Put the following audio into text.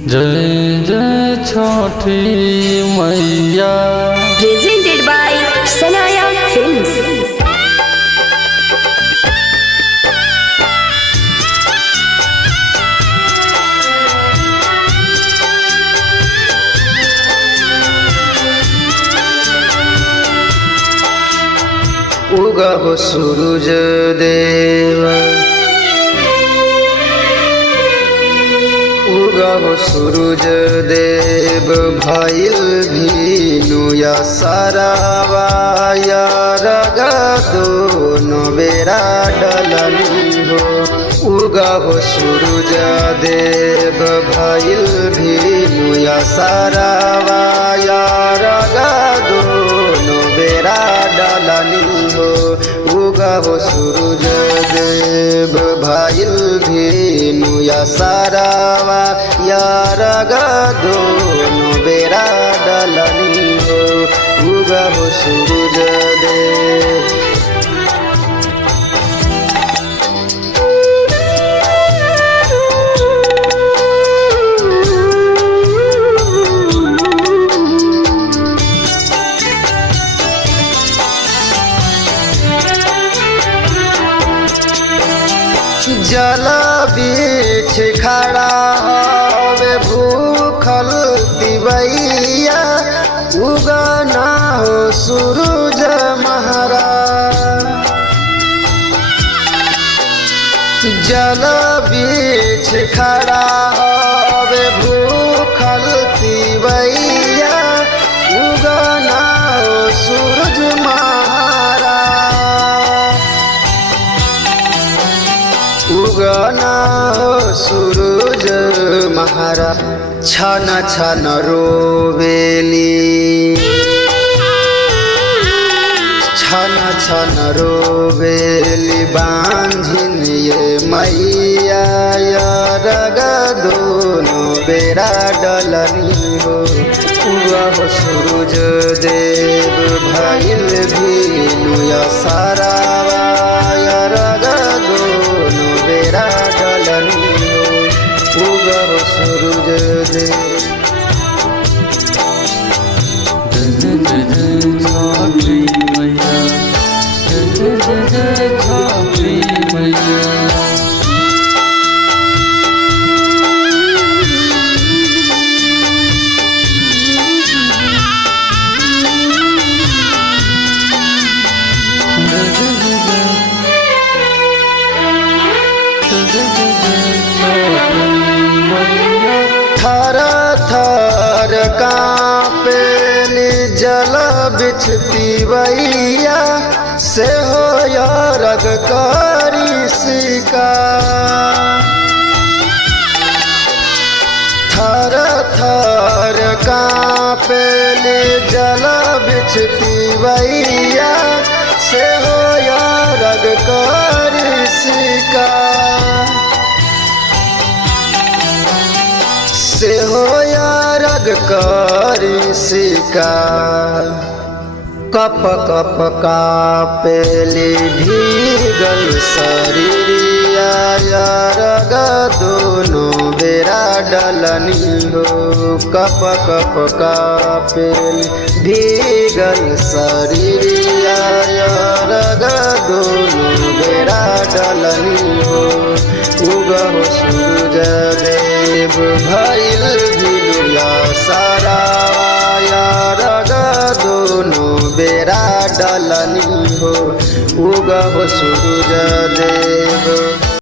जय जय छठी मैया। Presented by Sanaya Films. उगहो सूरज देव, उगहो सूरज देव, भइल भीनु या सरावा यारग दोनों बेरा डलनी हो। उगहो सूरज देव, भइल भीनु या सरावा यारग दोनों बेरा डलनी हो। उगहो सूरज देव, भइल भीनु या सरावा यारग दोनों बेरा डलनी हो। उगहो सूरज देव। जल बीच खड़ा हवे भूखल तिवैया, उगना हो सूरज महाराज। जल बीच खड़ा हवे भूखल तिवैया, उगना हो सूरज महाराज। उगना हो सूरज महाराज, छन छन रोवेली, छन छन रोवेली बांझिन ये मैया यारग दोनों बेरा डलनी हो। उगहो सूरज देव, भइल भीनु या सरावा यारग दोनों बेरा डलनी हो। उगहो सूरज देव। जय जय छठी मैया, जय जय छठी मैया। थर थर कांपेली जल बिछती वैया, से हो यारग करी सिका। थर थर कांपेली जल बिछती वैया, से हो यारग करी सिका। से हो यारग करी सिका। कप कप कापेली भीगल शरीरिया, यारग दोनों बेरा डलनी हो। कप कप कापेली भीगल शरीरिया, यारग दोनों बेरा डलनी हो। उगहो सूरज देव, भइल भीनु या सरावा यारग दोनों बेरा डलनी हो। उगहो सूरज देव।